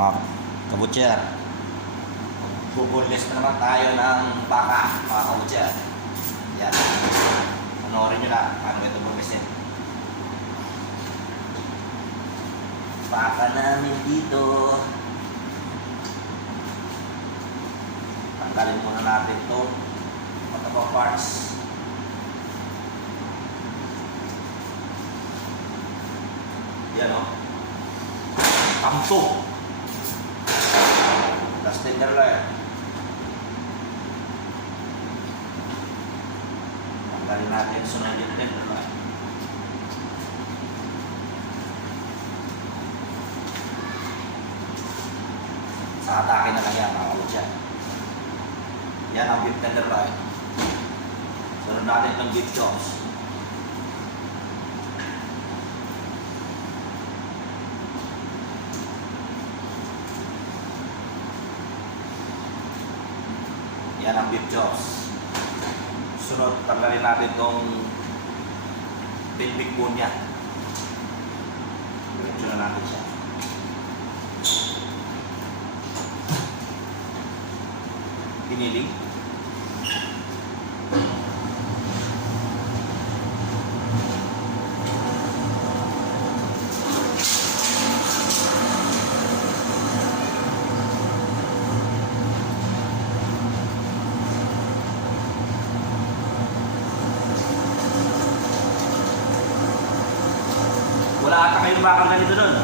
mga kabutcher. Bubunlis na naman tayo ng baka, mga kabutcher. Yan. Panoorin nyo na paano ito bulisin. Baka namin dito. Tanggalin muna natin ito. Matabang parts. Yan o. Kampo. Last tender lang. Tanggalin natin sunod yung tender lang. Sa atake na lang yan, mga kabutcher. Yan ang beef tender lang. Sunod natin itong beef chops. Yan ang beef chops. Sunod, tanggalin natin itong pelvic bone niya. Diretso na natin siya. Piniling. Wala ata kayong bakang ganito doon.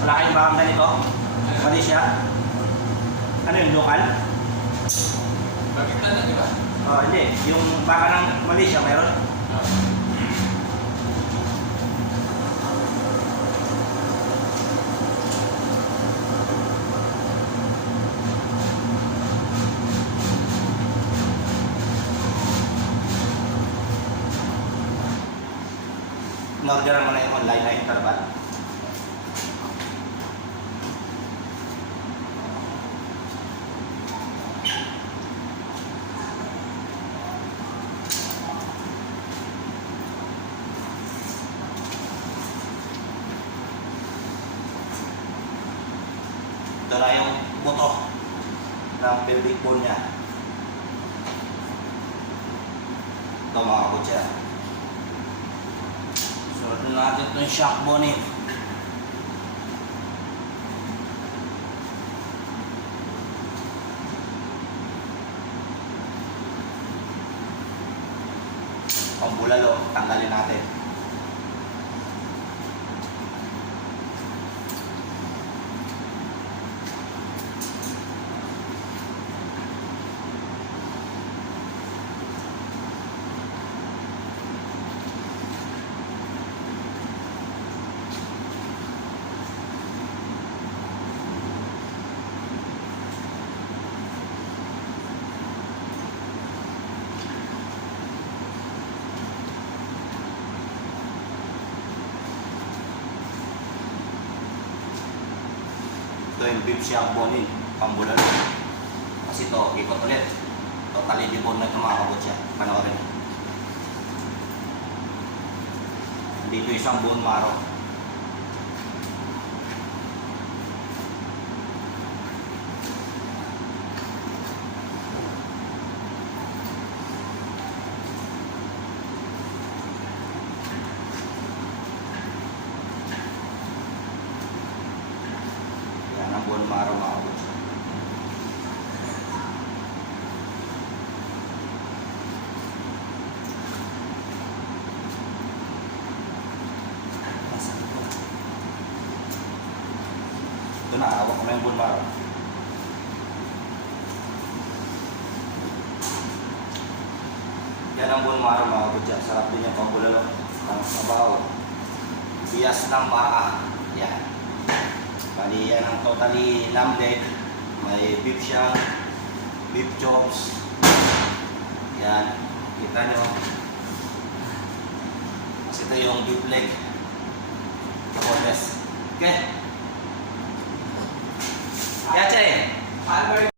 Wala kayong bakang ganito? Mali siya? Ano yung lokal? Bakit na, di ba? Hindi. Yung baka ng Malaysia, meron? In-orderan mo na yung online na interval. Ito na yung buto ng pelvic bone niya. Ito mga kabutcher. Sunod na natin ito yung shock bonnet. Pambulalo, tanggalin natin. Ito yung beef shank bone, pambulalo. Kasi ito, ikot ulit. Totally debone na kumakabot siya. Panoorin. Dito isang bone marrow. Bone marrow mga kabutcher. Ito na, hawak ko na yung bone marrow. Yan ang bone marrow mga kabutcher. Sarap din yung pambulalo. Ang sabaw. Bias ng baka. Yan. Bali yan ang totally lamb leg. May beef shank, beef chops. Yan, kita nyo. Kasi ito yung beef leg. Okay. Yache.